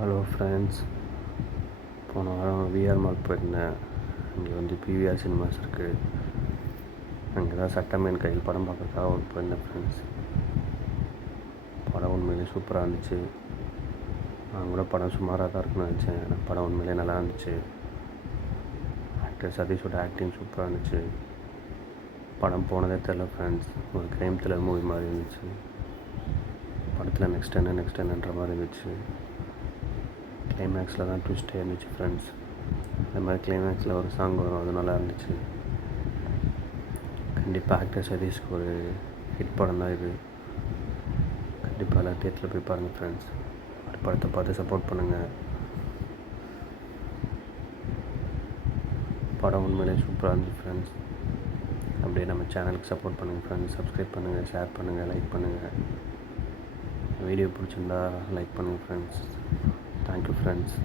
Hello friends, போன வாரம் VR mall போயிருந்தேன். இங்கே வந்து பிவிஆர் சினிமாஸ் இருக்குது. அங்கே தான் சட்டமேன் கையில் படம் பார்க்கறதுக்காக போயிருந்தேன் ஃப்ரெண்ட்ஸ். படம் உண்மையிலே சூப்பராக இருந்துச்சு. நான் கூட படம் சுமாராக தான் இருக்குன்னு நினச்சேன். ஆனால் படம் உண்மையிலே நல்லா இருந்துச்சு. ஆக்டர் சதீஷோட ஆக்டிங் சூப்பராக இருந்துச்சு. படம் போனதே தெரில ஃப்ரெண்ட்ஸ். ஒரு க்ரைம் த்ரில்லர் மூவி மாதிரி இருந்துச்சு. படத்தில் நெக்ஸ்ட் என்னன்ற மாதிரி இருந்துச்சு. கிளைமேக்ஸில் தான் ட்விஸ்ட்டே இருந்துச்சு ஃப்ரெண்ட்ஸ். இந்த மாதிரி கிளைமேக்ஸில் ஒரு சாங் வரும், அது நல்லா இருந்துச்சு. கண்டிப்பாக ஆக்டர் சதீஷ்க்கு ஒரு ஹிட் படம் தான் இது. கண்டிப்பாக எல்லாம் தியேட்டரில் போய் பாருங்கள் ஃப்ரெண்ட்ஸ். ஒரு படத்தை பார்த்து சப்போர்ட் பண்ணுங்கள். படம் உண்மையிலே சூப்பராக இருந்துச்சு ஃப்ரெண்ட்ஸ். அப்படியே நம்ம சேனலுக்கு சப்போர்ட் பண்ணுங்கள் ஃப்ரெண்ட்ஸ். சப்ஸ்கிரைப் பண்ணுங்கள், ஷேர் பண்ணுங்கள், லைக் பண்ணுங்கள். வீடியோ பிடிச்சிருந்தா லைக் பண்ணுங்கள் ஃப்ரெண்ட்ஸ். Thank you friends.